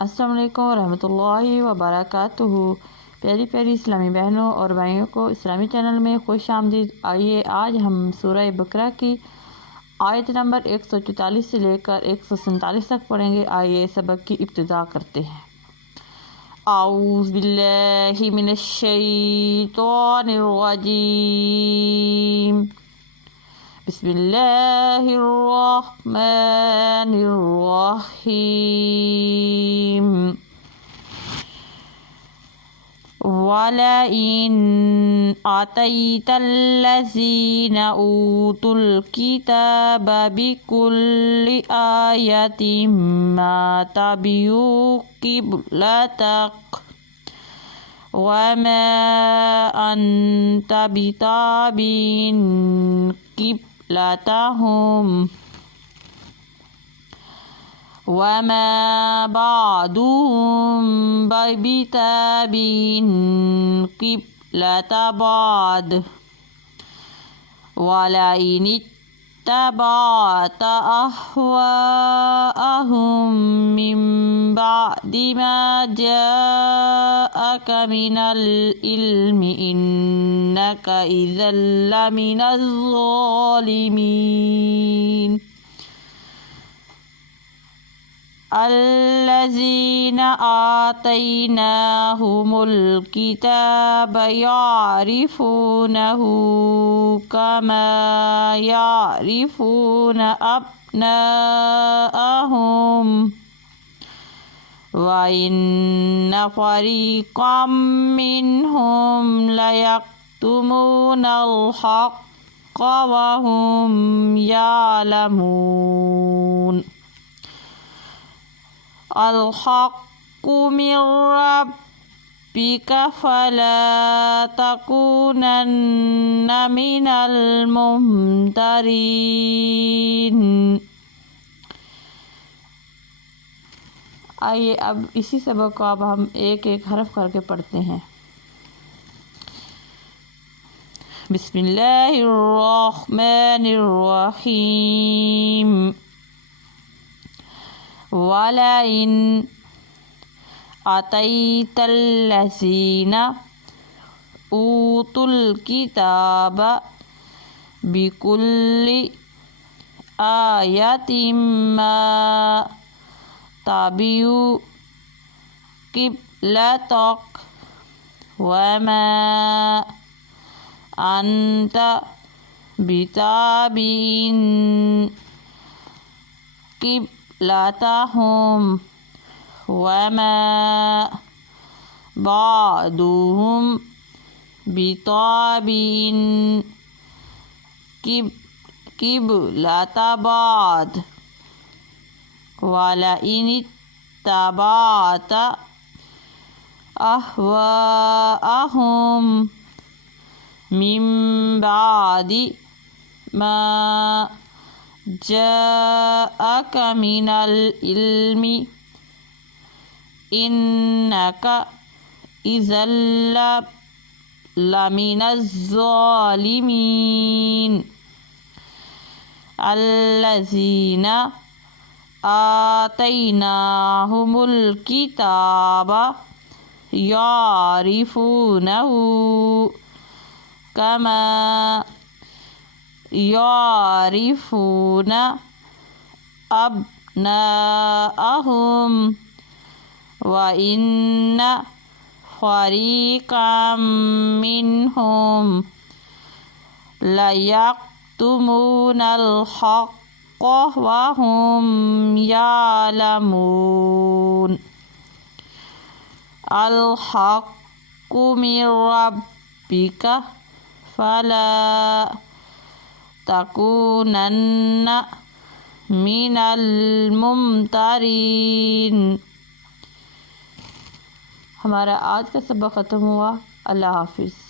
अस्सलाम वालेकुम रहमतुल्लाहि व बरकातुहू। प्यारी प्यारी इस्लामी बहनों और भाइयों को इस्लामी चैनल में खुश आमदीद। आइए आज हम सूरह बकरा की आयत नंबर 144 से लेकर 147 तक पढ़ेंगे। आइए सबक की इब्तिदा करते हैं। आऊज़ु बिल्लाहि मिनश शैतानिर रजीम। बिस्मिल्लाहिर्रहमानिर्रहीम। वलइन अतैतल्लज़ीना ऊतुल किताब बिकुल्लि आयतिम मा तबियू क़िब्लतक वमा अन्त बिताबिन क़िब्लतहुम वमा बादुहुम बिताबिन क़िब्लत बाद वलइन इत्तबअत अहवाअहुम मिन बअदि मा जाअक मिनल इल्मि इन्नक इज़्ज़न लमिनज़ ज़ालिमीन। अल्लज़ीना आतैनाहुमुल किताब यारिफूनहु कमा यारिफून अब्नाअहुम व इन्न फ़रीक़म मिनहुम लयक्तुमूनल हक़्क़ व हुम यालमून। अल हक़्क़ु मिर रब्बिका फला तकूनन्न मिनल मुमतरीन। आइए अब इसी सबक को अब हम एक एक हरफ करके पढ़ते हैं। बिस्मिल्लाहिर्रहमानिर्रहीम। वलइन अतैतल्लज़ीना ऊतुल किताब बिकुल्लि आयतिम मा तबियू क़िब्लतक वमा अन्त बिताबिन क़िब्लतहुम वमा बादुहुम बिताबिन क़िब्लत बाद वलइन इत्तबअत अहवाअहुम मिन बअदि मा जाअक मिनल इल्मि इन्नक इज़्ज़न लमिनज़ ज़ालिमीन। अल्लज़ीना आतैनाहुमुल किताब यारिफूनहु कमा यारिफून अब्नाअहुम व इन्न फ़रीक़म मिनहुम लयक्तुमूनल हक़्क़ व हुम यालमून। अल हक़्क़ु मिर रब्बिका फला तकूनन्न मिनल मुमतरीन। हमारा आज का सबक ख़त्म हुआ। अल्लाह हाफ़िज़।